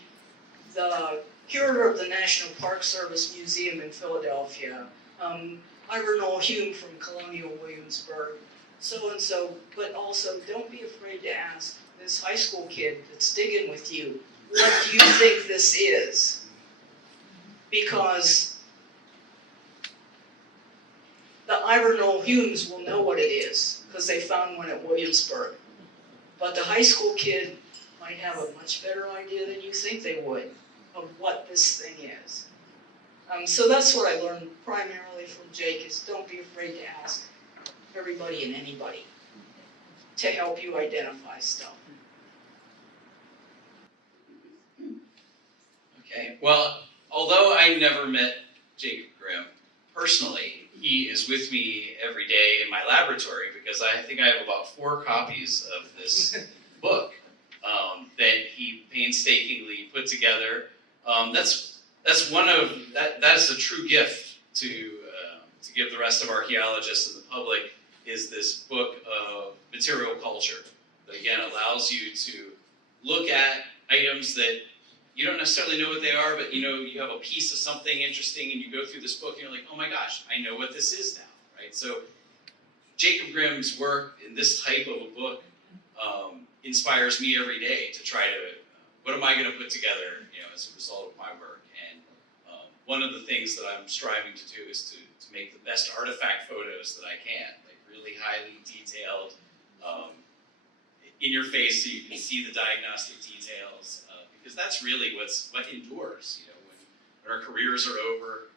the curator of the National Park Service Museum in Philadelphia, Ira Noel Hume from Colonial Williamsburg, so-and-so, but also don't be afraid to ask this high school kid that's digging with you, what do you think this is? Because the Ira Noel Humes will know what it is, because they found one at Williamsburg. But the high school kid might have a much better idea than you think they would of what this thing is. So that's what I learned primarily from Jake, is don't be afraid to ask everybody and anybody to help you identify stuff. Okay, well, although I never met Jacob Grimm personally, he is with me every day in my laboratory because I think I have about 4 copies of this book that he painstakingly put together. That's one of that is a true gift to give the rest of archaeologists and the public, is this book of material culture that again allows you to look at items that you don't necessarily know what they are, but you know you have a piece of something interesting and you go through this book and you're like, oh my gosh, I know what this is now, right? So Jacob Grimm's work in this type of a book inspires me every day to try to, what am I going to put together, as a result of my work? And one of the things that I'm striving to do is to make the best artifact photos that I can, like really highly detailed, in your face so you can see the diagnostic details, because that's really what endures. When our careers are over,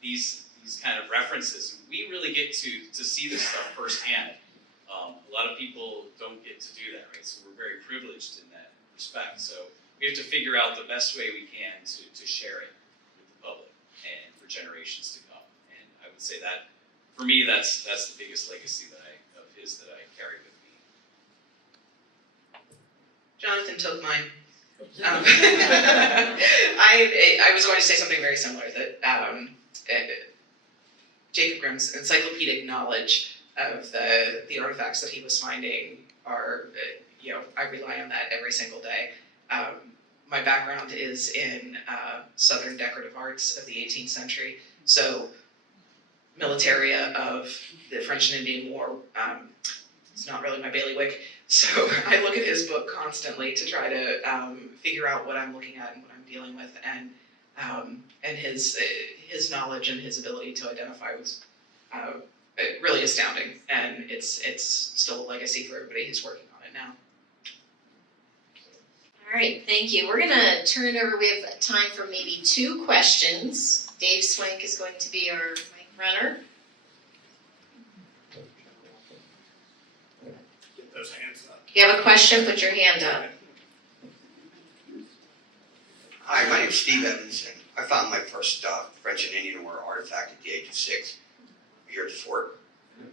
these kind of references, we really get to see this stuff firsthand. A lot of people don't get to do that, right? So we're very privileged in that respect. So we have to figure out the best way we can to share it with the public and for generations to come. And I would say that, for me, that's the biggest legacy of his that I carry with me. Jonathan took mine. I was going to say something very similar, that Jacob Grimm's encyclopedic knowledge of the artifacts that he was finding are, I rely on that every single day. My background is in Southern decorative arts of the 18th century, so militaria of the French and Indian War, it's not really my bailiwick. So I look at his book constantly to try to figure out what I'm looking at and what I'm dealing with, and his knowledge and his ability to identify was really astounding, and it's still a legacy for everybody who's working on it now. All right, thank you. We're gonna turn it over. We have time for maybe 2 questions. Dave Swank is going to be our mic runner. Get those hands up. If you have a question, put your hand up. Hi, my name's Steve Evans, and I found my first French and Indian War artifact at the age of 6 here at the fort.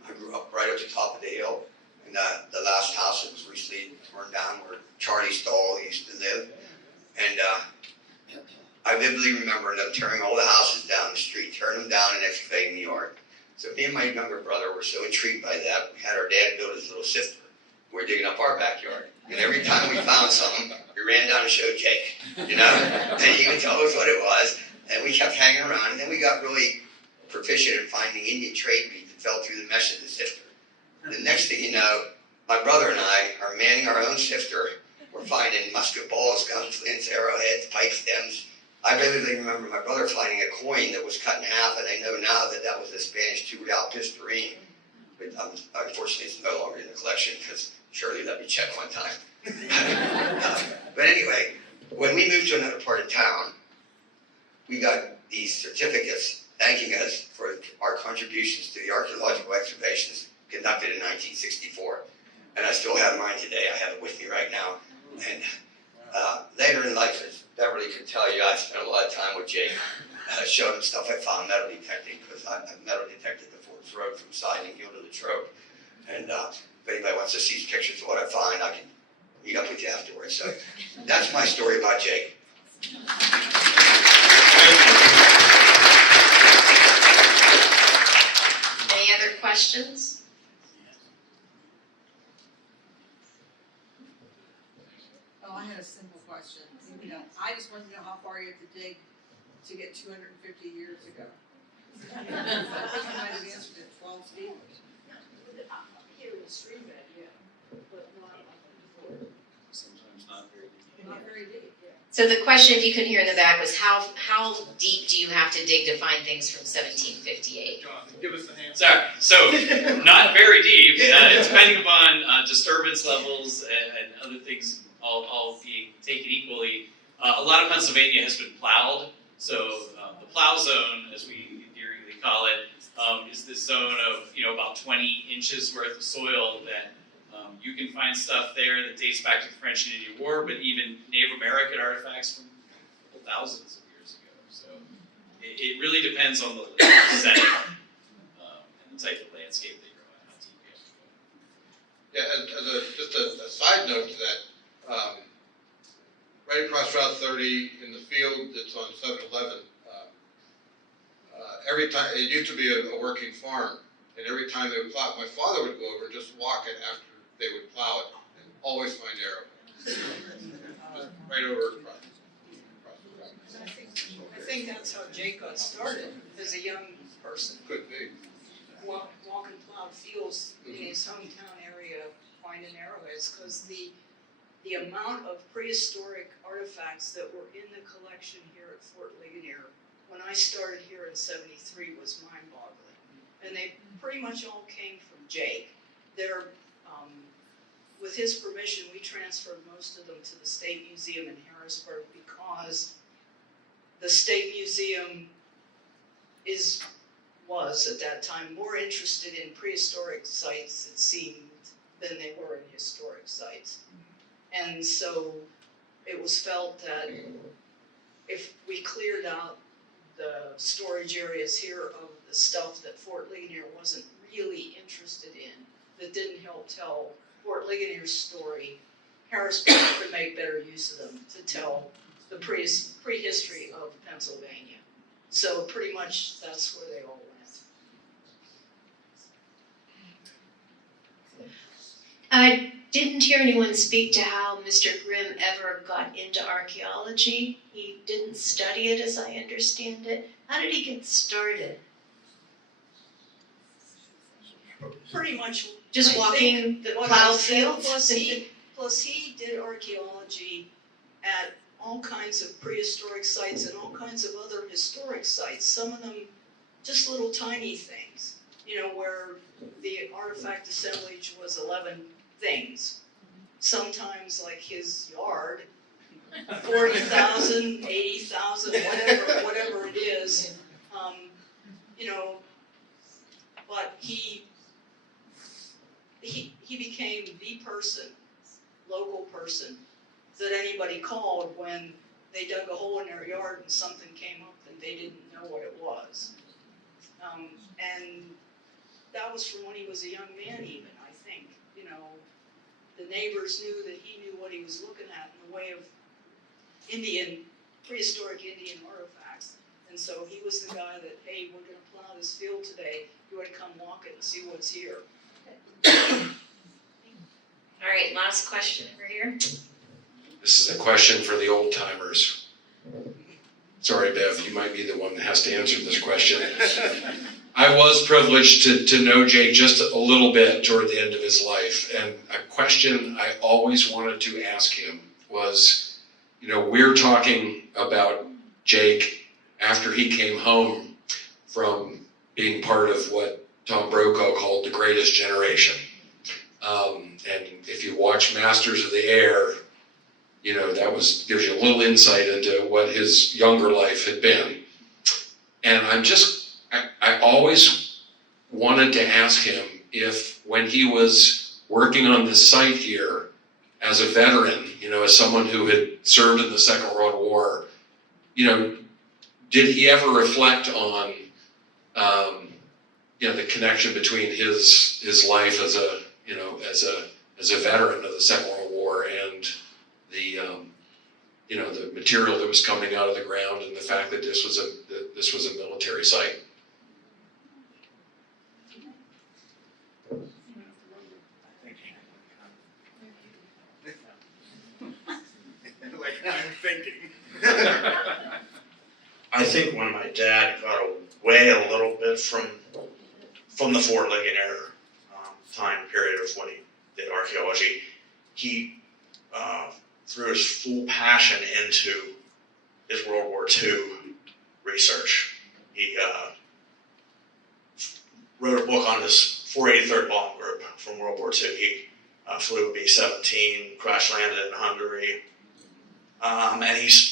I grew up right at the top of the hill, and the last house that was recently torn down where Charlie Stahl used to live. And I vividly remember them tearing all the houses down the street, tearing them down and excavating the yard. So me and my younger brother were so intrigued by that, we had our dad build his little sifter. We were digging up our backyard. And every time we found something, we ran down and showed Jake, and he would tell us what it was. And we kept hanging around, and then we got really proficient in finding Indian trade beads that fell through the mesh of the sifter. The next thing you know, my brother and I are manning our own sifter. We're finding musket balls, gun flints, arrowheads, pipe stems. I vividly remember my brother finding a coin that was cut in half, and I know now that that was a Spanish 2-real pistarine. But unfortunately, it's no longer in the collection because Shirley let me check one time. But anyway, when we moved to another part of town, we got these certificates thanking us for our contributions to the archaeological excavations conducted in 1964. And I still have mine today. I have it with me right now. And later in life, as Beverly could tell you, I spent a lot of time with Jake. Showed him stuff I found metal detecting, because I've metal detected before this road from Siding Hill to the Trope. And if anybody wants to see pictures of what I find, I can meet up with you afterwards. So that's my story about Jake. Any other questions? Oh, I had a simple question. You know, I just want to know how far you have to dig to get 250 years ago. I think you might have answered it, 12 feet. Here in the stream bed, yeah, but not before. Sometimes not very deep. Not very deep, yeah. So the question, if you couldn't hear in the back, was how deep do you have to dig to find things from 1758? Jonathan, give us the hand. Sorry, so not very deep, depending upon disturbance levels and other things all being taken equally. A lot of Pennsylvania has been plowed, so the plow zone, as we endearingly call it, is this zone of about 20 inches worth of soil that you can find stuff there that dates back to the French and Indian War, but even Native American artifacts from a couple thousands of years ago. So it really depends on the setting and the type of landscape that you're on, how deep you have to go. Yeah, and just a side note to that, right across Route 30 in the field that's on 7-Eleven, every time, it used to be a working farm, and every time they would plow, my father would go over and just walk it after they would plow it, and always find arrow. Just right over across the road. I think that's how Jake got started, as a young person, Could be. walking plowed fields in his hometown area, finding arrowheads, because the amount of prehistoric artifacts that were in the collection here at Fort Ligonier when I started here in '73 was mind-boggling. And they pretty much all came from Jake. They're, with his permission, we transferred most of them to the State Museum in Harrisburg because the State Museum was at that time more interested in prehistoric sites, it seemed, than they were in historic sites. And so it was felt that if we cleared out the storage areas here of the stuff that Fort Ligonier wasn't really interested in, that didn't help tell Fort Ligonier's story, Harrisburg could make better use of them to tell the prehistory of Pennsylvania. So pretty much that's where they all went. I didn't hear anyone speak to how Mr. Grimm ever got into archaeology. He didn't study it, as I understand it. How did he get started? Pretty much Just I walking think the what plowed I said, fields? plus he did archaeology at all kinds of prehistoric sites and all kinds of other historic sites. Some of them just little tiny things, where the artifact assemblage was 11 things. Sometimes like his yard, 40,000, 80,000, whatever it is, but he became the person, local person, that anybody called when they dug a hole in their yard and something came up and they didn't know what it was. And that was from when he was a young man even, I think. The neighbors knew that he knew what he was looking at in the way of prehistoric Indian artifacts. And so he was the guy that, hey, we're gonna plow this field today, you ought to come walk it and see what's here. All right, last question over here. This is a question for the old timers. Sorry, Bev, you might be the one that has to answer this question. I was privileged to know Jake just a little bit toward the end of his life, and a question I always wanted to ask him was, we're talking about Jake after he came home from being part of what Tom Brokaw called the greatest generation. And if you watch Masters of the Air, that gives you a little insight into what his younger life had been. And I always wanted to ask him if, when he was working on this site here as a veteran, as someone who had served in the Second World War, did he ever reflect on the connection between his life as a as a veteran of the Second World War and the the material that was coming out of the ground, and the fact that this was a military site. Like I'm thinking. I think when my dad got away a little bit from the Fort Ligonier time period of when he did archaeology, he threw his full passion into his World War II research. He wrote a book on his 483rd Bomb Group from World War II. He flew a B-17, crash landed in Hungary, and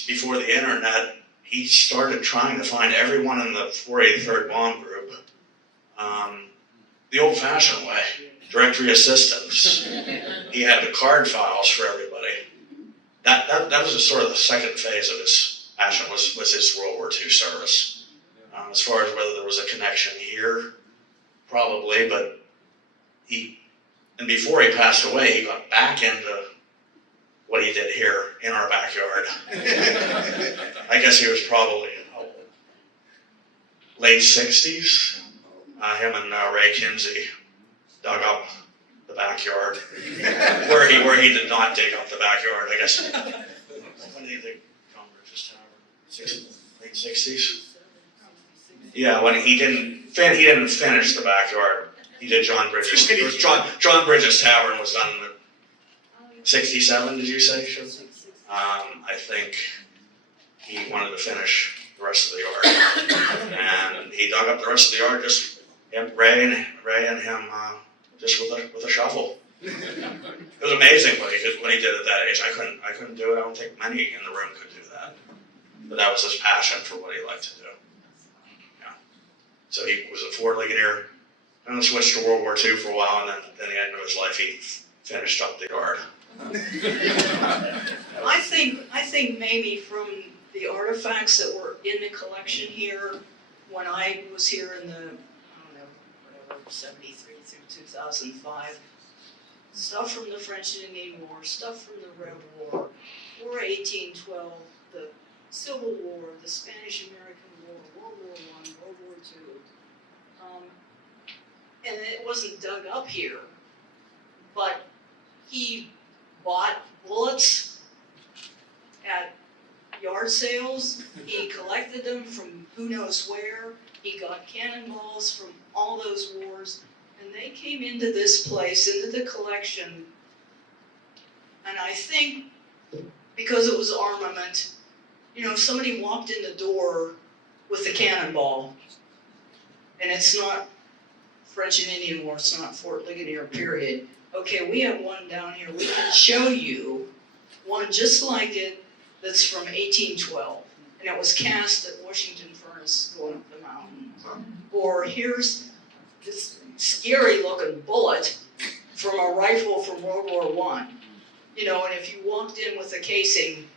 before the internet, he started trying to find everyone in the 483rd Bomb Group the old-fashioned way, directory assistants. He had the card files for everybody. That was sort of the second phase of his passion was his World War II service. As far as whether there was a connection here, probably, but and before he passed away, he got back into what he did here in our backyard. I guess he was probably late 60s. Him and Ray Kinsey dug up the backyard, where he did not dig up the backyard. I guess when did he dig John Bridges Tavern? Late 60s. Yeah, when he didn't finish the backyard. He did John Bridges. It was John Bridges Tavern was done in 67. Did you say? I think he wanted to finish the rest of the yard, and he dug up the rest of the yard. Just Ray and him just with a shovel. It was amazing what he did at that age. I couldn't do it. I don't think many in the room could do that. But that was his passion for what he liked to do. Yeah. So he was at Fort Ligonier, and then switched to World War II for a while, and then at the end of his life, he finished up the yard. I think maybe from the artifacts that were in the collection here, when I was here in the, 73 through 2005, stuff from the French and Indian War, stuff from the Red War, War 1812, the Civil War, the Spanish-American War, World War I, World War II. And it wasn't dug up here, but he bought bullets at yard sales. He collected them from who knows where. He got cannonballs from all those wars, and they came into this place, into the collection. And I think because it was armament, if somebody walked in the door with a cannonball, and it's not French and Indian War, it's not Fort Ligonier, period. Okay, we have one down here. We can show you one just like it that's from 1812, and it was cast at Washington Furnace going up the mountain. Or here's this scary-looking bullet from a rifle from World War I. And if you walked in with a casing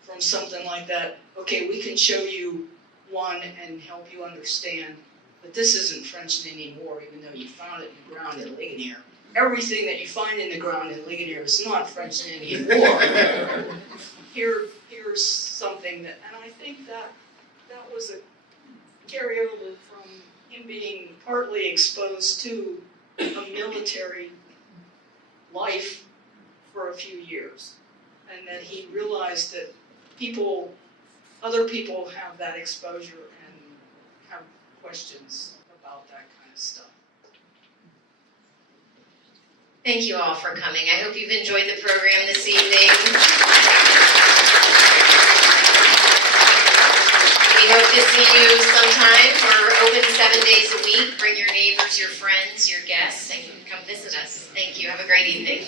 from something like that, okay, we can show you one and help you understand that this isn't French and Indian War, even though you found it in the ground in Ligonier. Everything that you find in the ground in Ligonier is not French and Indian War. Here's something that, and I think that was a carryover from him being partly exposed to a military life for a few years, and that he realized that other people have that exposure and have questions about that kind of stuff. Thank you all for coming. I hope you've enjoyed the program this evening. We hope to see you sometime. We're open 7 days a week. Bring your neighbors, your friends, your guests, and come visit us. Thank you. Have a great evening.